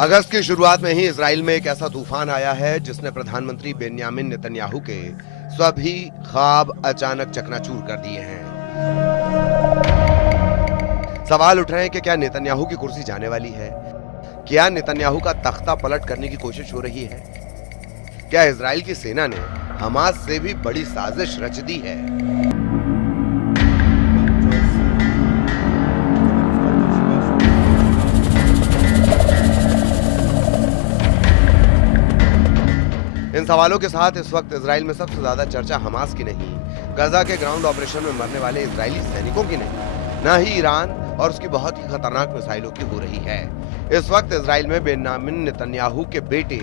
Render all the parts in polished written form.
अगस्त की शुरुआत में ही इजराइल में एक ऐसा तूफान आया है जिसने प्रधानमंत्री बेन्यामिन नेतन्याहू के सभी ख्वाब अचानक चकनाचूर कर दिए हैं। सवाल उठ रहे हैं कि क्या नेतन्याहू की कुर्सी जाने वाली है? क्या नेतन्याहू का तख्ता पलट करने की कोशिश हो रही है? क्या इजराइल की सेना ने हमास से भी बड़ी साजिश रच दी है? इन सवालों के साथ इस वक्त इजराइल में सबसे ज्यादा चर्चा हमास की नहीं, गजा के ग्राउंड ऑपरेशन में मरने वाले इजरायली सैनिकों की नहीं, न ही ईरान और उसकी बहुत ही खतरनाक मिसाइलों की हो रही है। इस वक्त इजराइल में बेन्यामिन नेतन्याहू के बेटे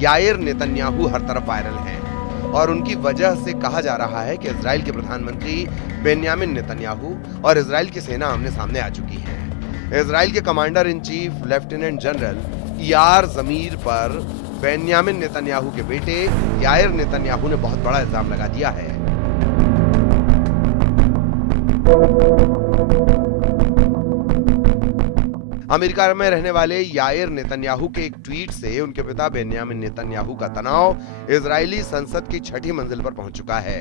याइर नेतन्याहू हर तरफ वायरल हैं और उनकी वजह से कहा जा रहा है कि इजराइल के प्रधानमंत्री बेन्यामिन नेतन्याहू और इजराइल की सेना आमने सामने आ चुकी है। इजराइल के commander in chief lieutenant general Eyal Zamir पर बेन्यामिन नेतन्याहू के बेटे याइर नेतन्याहू ने बहुत बड़ा इल्जाम लगा दिया है। अमेरिका में रहने वाले याइर नेतन्याहू के एक ट्वीट से उनके पिता बेन्यामिन नेतन्याहू का तनाव इजरायली संसद की 6ठी मंजिल पर पहुंच चुका है।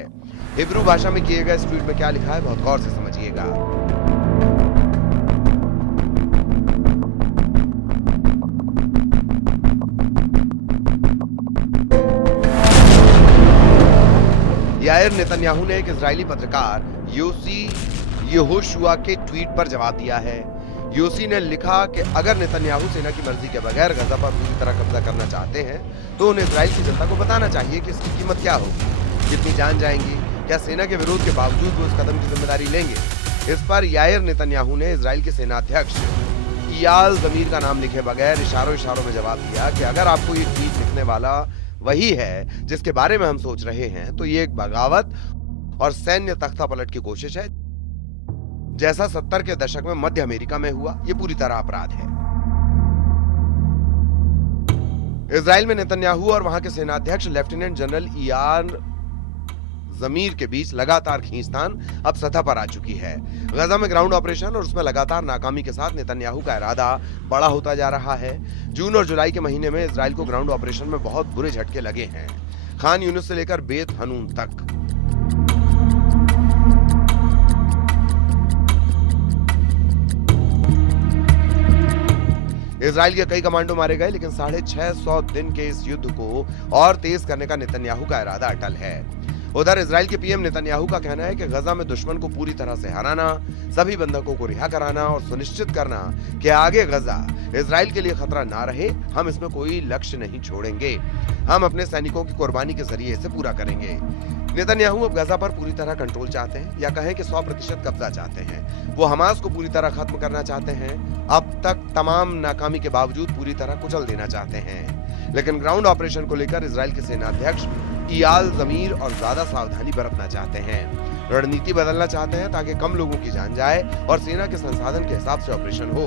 हिब्रू भाषा में किए गए इस ट्वीट में क्या लिखा है, बहुत गौर से समझिएगा। याइर नेतन्याहू ने एक इजरायली पत्रकार योसी यहोशुआ के ट्वीट पर जवाब दिया है। योसी ने लिखा कि अगर नेतन्याहू सेना की मर्जी के बगैर गजा पर पूरी तरह कब्जा करना चाहते हैं तो उन्हें इजराइल की जनता को बताना चाहिए कि इसकी कीमत क्या होगी, कितनी जान जाएंगी, क्या सेना के विरोध के बावजूद वो उस कदम की जिम्मेदारी लेंगे। इस पर याइर नेतन्याहू ने इजराइल के सेनाध्यक्ष इयाल जमीर का नाम लिखे बगैर इशारों में जवाब दिया कि अगर आपको ये ट्वीट लिखने वाला वही है जिसके बारे में हम सोच रहे हैं तो ये एक बगावत और सैन्य तख्ता पलट की कोशिश है, जैसा 70 के दशक में मध्य अमेरिका में हुआ। ये पूरी तरह अपराध है। इजराइल में नेतन्याहू और वहां के सेनाध्यक्ष लेफ्टिनेंट जनरल इयार जमीर के बीच लगातार खींचतान अब सतह पर आ चुकी है। गजा में ग्राउंड ऑपरेशन और उसमें लगातार नाकामी के साथ नेतन्याहू का इरादा बड़ा होता जा रहा है। जून और जुलाई के महीने में इजराइल को ग्राउंड ऑपरेशन में बहुत बुरे झटके लगे हैं, खान यूनिस से लेकर बेत हनून तक। इजराइल के कई कमांडो मारे गए, लेकिन 650 दिन के इस युद्ध को और तेज करने का नेतन्याहू का इरादा अटल है। उधर इजराइल के पीएम नेतन्याहू का कहना है कि गजा में दुश्मन को पूरी तरह से हराना, सभी बंधकों को रिहा कराना और सुनिश्चित करना कि आगे गजा इजराइल के लिए खतरा ना रहे, हम इसमें कोई लक्ष्य नहीं छोड़ेंगे। हम अपने सैनिकों की कुर्बानी के जरिए इसे पूरा करेंगे। नेतन्याहू अब गजा पर पूरी तरह कंट्रोल चाहते हैं, या कहें कि 100% कब्जा चाहते हैं। वो हमास को पूरी तरह खत्म करना चाहते हैं, अब तक तमाम नाकामी के बावजूद पूरी तरह कुचल देना चाहते हैं। लेकिन ग्राउंड ऑपरेशन को लेकर इजराइल के सेनाध्यक्ष इयाल जमीर और ज्यादा सावधानी बरतना चाहते हैं। रणनीति बदलना चाहते हैं ताकि कम लोगों की जान जाए और सेना के संसाधन के हिसाब से ऑपरेशन हो।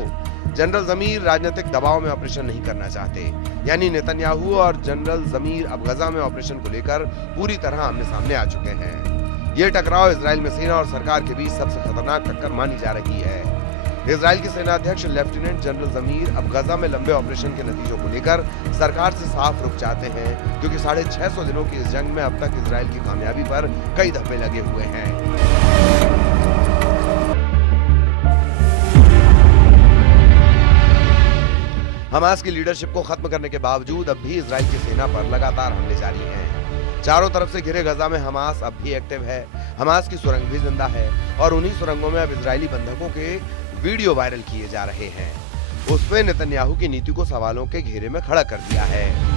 जनरल जमीर राजनीतिक दबाव में ऑपरेशन नहीं करना चाहते, यानी नेतन्याहू और जनरल जमीर अब गजा में ऑपरेशन को लेकर पूरी तरह आमने सामने आ चुके हैं। ये टकराव इजराइल में सेना और सरकार के बीच सबसे खतरनाक टक्कर मानी जा रही है। इजराइल के सेनाध्यक्ष लेफ्टिनेंट जनरल जमीर अब गजा में लंबे ऑपरेशन के नतीजों को लेकर सरकार से साफ रुख चाहते हैं, क्योंकि 650 दिनों की इस जंग में अब तक इजराइल की कामयाबी पर कई धब्बे लगे हुए हैं। हमास की लीडरशिप को खत्म करने के बावजूद अब भी इजराइल की सेना पर लगातार हमले जारी हैं। चारों तरफ से घिरे गजा में हमास अब भी एक्टिव है। हमास की सुरंग भी जिंदा है और उन्हीं सुरंगों में अब इजरायली बंधकों के वीडियो वायरल किए जा रहे हैं। उसमें नेतन्याहू की नीति को सवालों के घेरे में खड़ा कर दिया है।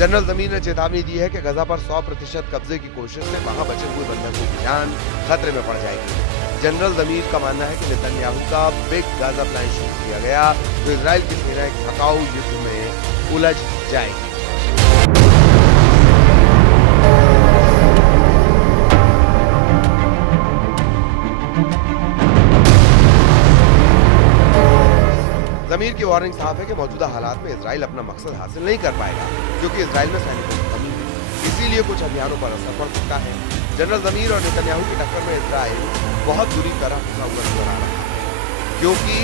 जनरल जमीर ने चेतावनी दी है कि गजा पर 100% कब्जे की कोशिश से वहां बचे हुए बंधकों की जान खतरे में पड़ जाएगी। जनरल जमीर का मानना है कि नेतन्याहू का बिग गाजा प्लान शुरू किया गया तो इजराइल की सेना एक थकाऊ युद्ध में उलझ जाएगी। वार्निंग साफ है कि मौजूदा हालात में इजराइल अपना मकसद हासिल नहीं कर पाएगा, क्योंकि इजराइल में सैनिकों की कमी है। इसीलिए कुछ अभियानों पर असर पड़ सकता है। जनरल जमीर और नेतन्याहू की टक्कर में इजराइल बहुत बुरी तरह फंसा हुआ नजर आ रहा है, क्योंकि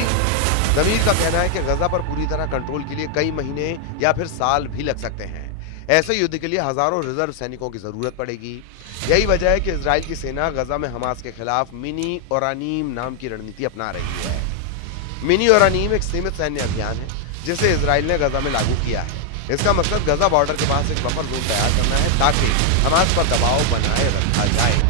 जमीर का कहना है कि गजा पर पूरी तरह कंट्रोल के लिए कई महीने या फिर साल भी लग सकते हैं। ऐसे युद्ध के लिए हजारों रिजर्व सैनिकों की जरूरत पड़ेगी। यही वजह है कि इजराइल की सेना गजा में हमास के खिलाफ मिनी ओरानीम नाम की रणनीति अपना रही है। मिनी ओरानीम एक सीमित सैन्य अभियान है जिसे इजराइल ने गजा में लागू किया है। इसका मकसद गजा बॉर्डर के पास एक बफर जोन तैयार करना है ताकि हमास पर दबाव बनाए रखा जाए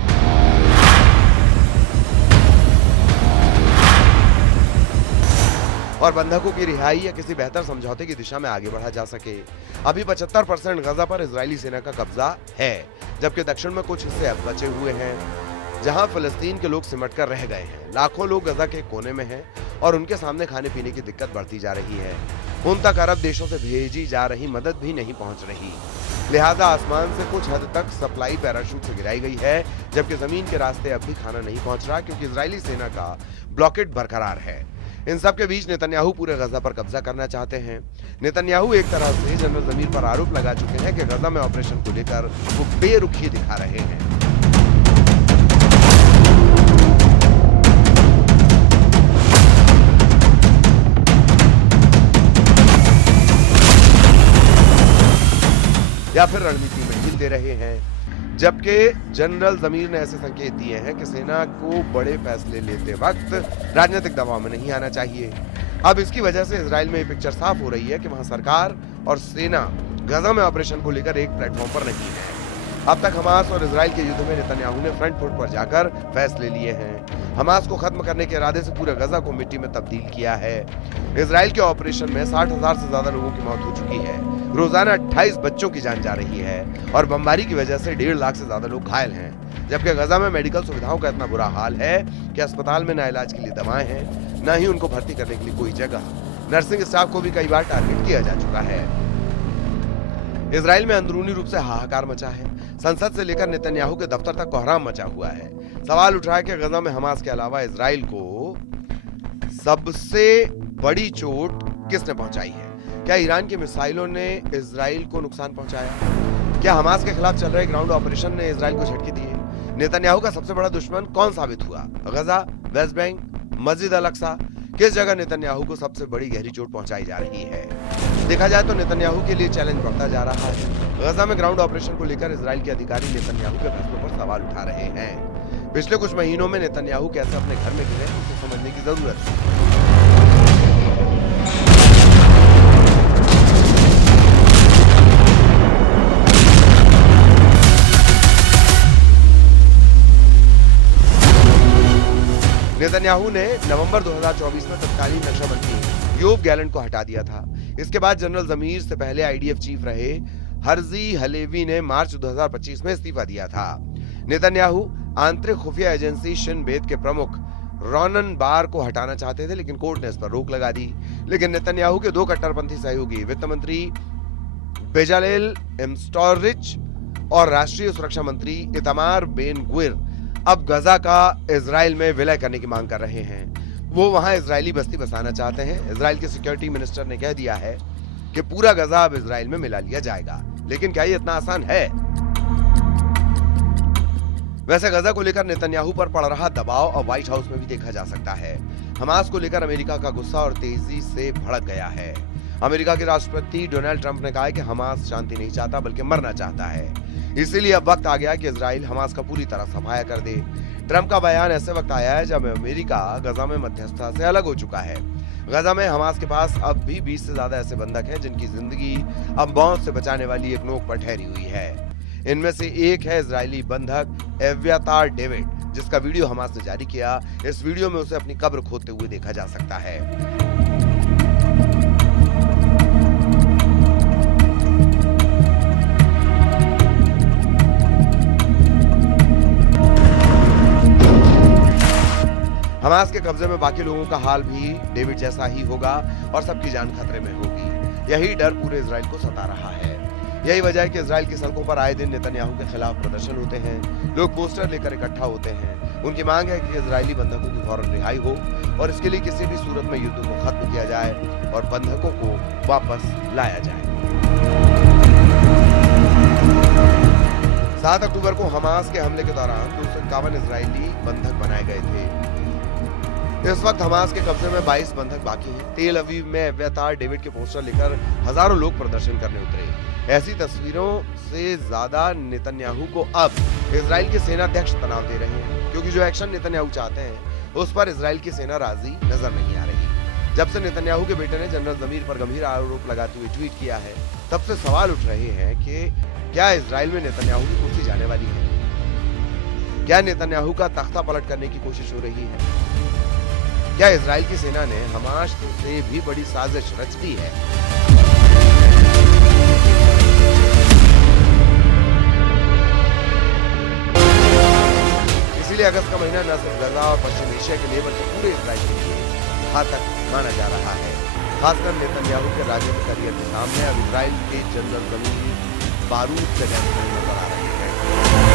और बंधकों की रिहाई या किसी बेहतर समझौते की दिशा में आगे बढ़ा जा सके। अभी 75% गजा पर इजरायली सेना का कब्जा है, जबकि दक्षिण में कुछ हिस्से अब बचे हुए हैं जहां फिलिस्तीन के लोग सिमट कर रह गए हैं। लाखों लोग गजा के कोने में हैं और उनके सामने खाने पीने की दिक्कत बढ़ती जा रही है। उन तक अरब देशों से भेजी जा रही मदद भी नहीं पहुंच रही, लिहाजा आसमान से कुछ हद तक सप्लाई पैराशूट से गिराई गई है, जबकि जमीन के रास्ते अब भी खाना नहीं पहुंच रहा, क्योंकि इजरायली सेना का ब्लॉकेड बरकरार है। इन सब के बीच नेतन्याहू पूरे गजा पर कब्जा करना चाहते हैं। नेतन्याहू एक तरह से जनरल जमीर पर आरोप लगा चुके हैं कि गजा में ऑपरेशन को लेकर वो बेरुखी दिखा रहे हैं। या फिर रणनीति में ढील दे रहे हैं, जबकि जनरल जमीर ने ऐसे संकेत दिए हैं कि सेना को बड़े फैसले लेते वक्त राजनीतिक दबाव में नहीं आना चाहिए। अब इसकी वजह से इजराइल में ये पिक्चर साफ हो रही है कि वहां सरकार और सेना गजा में ऑपरेशन को लेकर एक प्लेटफॉर्म पर नहीं है। अब तक हमास और इजराइल के युद्ध में नेतन्याहू ने फ्रंट फुट पर जाकर फैसले लिए हैं। हमास को खत्म करने के इरादे से पूरे गजा को मिट्टी में तब्दील किया है। इजराइल के ऑपरेशन में 60,000 से ज्यादा लोगों की मौत हो चुकी है। रोजाना 28 बच्चों की जान जा रही है और बमबारी की वजह से 1.5 लाख से ज्यादा लोग घायल हैं। जबकि गजा में मेडिकल सुविधाओं का इतना बुरा हाल है कि अस्पताल में न इलाज के लिए दवाएं हैं, न ही उनको भर्ती करने के लिए कोई जगह। नर्सिंग स्टाफ को भी कई बार टारगेट किया जा चुका है। इजराइल में अंदरूनी रूप से हाहाकार मचा है। संसद से लेकर नेतन्याहू के दफ्तर तक कोहराम मचा हुआ है। सवाल उठा है कि गजा में हमास के अलावा इजराइल को सबसे बड़ी चोट किसने पहुंचाई है? क्या ईरान की मिसाइलों ने इजराइल को नुकसान पहुंचाया? क्या हमास के खिलाफ चल रहे ग्राउंड ऑपरेशन ने इजराइल को झटके दिए? नेतन्याहू का सबसे बड़ा दुश्मन कौन साबित हुआ? गजा, वेस्ट बैंक, मस्जिद अल अक्सा? किस जगह नेतन्याहू को सबसे बड़ी गहरी चोट पहुंचाई जा रही है? देखा जाए तो नेतन्याहू के लिए चैलेंज बढ़ता जा रहा है। गजा में ग्राउंड ऑपरेशन को लेकर इजराइल के अधिकारी नेतन्याहू के फैसलों पर सवाल उठा रहे हैं। पिछले कुछ महीनों में नेतन्याहू कैसे अपने घर में गिरे, उसे समझने की जरूरत है। नेतन्याहू ने नवंबर 2024 में तत्कालीन रक्षा मंत्री योब गैलेंट को हटा दिया था। इसके बाद जनरल जमीर से पहले आईडीएफ चीफ रहे हर्जी हलेवी ने मार्च 2025 में इस्तीफा दिया था। नेतन्याहू आंतरिक खुफिया एजेंसी शिन बेत के प्रमुख रोनन बार को हटाना चाहते थे, लेकिन कोर्ट ने इस पर रोक लगा दी। लेकिन नेतन्याहू के 2 कट्टरपंथी सहयोगी वित्त मंत्री बेजालेल एम्स्टोरिच और राष्ट्रीय सुरक्षा मंत्री इतामार बेन गुविर अब गजा का इजराइल में विलय करने की मांग कर रहे हैं। वो वहां इजरायली बस्ती बसाना चाहते हैं। इजराइल के सिक्योरिटी मिनिस्टर ने कह दिया है कि पूरा गजा अब इजराइल में मिला लिया जाएगा, लेकिन क्या ये इतना आसान है? वैसे गजा को लेकर नेतन्याहू पर पड़ रहा दबाव और व्हाइट हाउस में भी देखा जा सकता है। हमास को लेकर अमेरिका का गुस्सा और तेजी से भड़क गया है। अमेरिका के राष्ट्रपति डोनाल्ड ट्रंप ने कहा है कि हमास शांति नहीं चाहता बल्कि मरना चाहता है। इसीलिए अब वक्त आ गया कि इजराइल हमास का पूरी तरह सफाया कर दे। ट्रंप का बयान ऐसे वक्त आया है जब अमेरिका गजा में मध्यस्थता से अलग हो चुका है। गजा में हमास के पास अब भी 20 से ज्यादा ऐसे बंधक हैं जिनकी जिंदगी अब मौत से बचाने वाली एक नोक पर ठहरी हुई है। इनमें से एक है इजरायली बंधक एव्यातार डेविड, जिसका वीडियो हमास ने जारी किया। इस वीडियो में उसे अपनी कब्र खोदते हुए देखा जा सकता है। हमास के कब्जे में बाकी लोगों का हाल भी डेविड जैसा ही होगा और सबकी जान खतरे में होगी। यही डर पूरे इजराइल को सता रहा है। यही वजह है कि इजराइल की सड़कों पर आए दिन नेतन्याहू के खिलाफ प्रदर्शन होते हैं। लोग पोस्टर लेकर इकट्ठा होते हैं। उनकी मांग है कि इजरायली बंधकों की फौरन रिहाई हो और इसके लिए किसी भी सूरत में युद्ध को खत्म किया जाए और बंधकों को वापस लाया जाए। 7 अक्टूबर को हमास के हमले के दौरान 251 इजरायली बंधक बनाए गए थे। इस वक्त हमास के कब्जे में 22 बंधक बाकी हैं। तेल अवीव में एब्यातार डेविड के पोस्टर लेकर हजारों लोग प्रदर्शन करने उतरे। ऐसी तस्वीरों से ज्यादा नेतन्याहू को अब इजराइल के सेनाध्यक्ष तनाव दे रहे हैं, क्योंकि जो एक्शन नेतन्याहू चाहते हैं उस पर इजराइल की सेना राजी नजर नहीं आ रही। जब से नेतन्याहू के बेटे ने जनरल जमीर पर गंभीर आरोप लगाते हुए ट्वीट किया है, तब से सवाल उठ रहे हैं कि क्या इजराइल में नेतन्याहू की कुर्सी जाने वाली है? क्या नेतन्याहू का तख्ता पलट करने की कोशिश हो रही है? क्या इजराइल की सेना ने हमास से भी बड़ी साजिश रच दी है? इसीलिए अगस्त का महीना न सिर्फ गजा और पश्चिम एशिया के लिए बल्कि पूरे इजराइल के लिए घातक माना जा रहा है। खासकर नेतन्याहू के राजनीतिक करियर के सामने अब इजराइल के जनरल जमीर बारूद से नजर आ रहे हैं।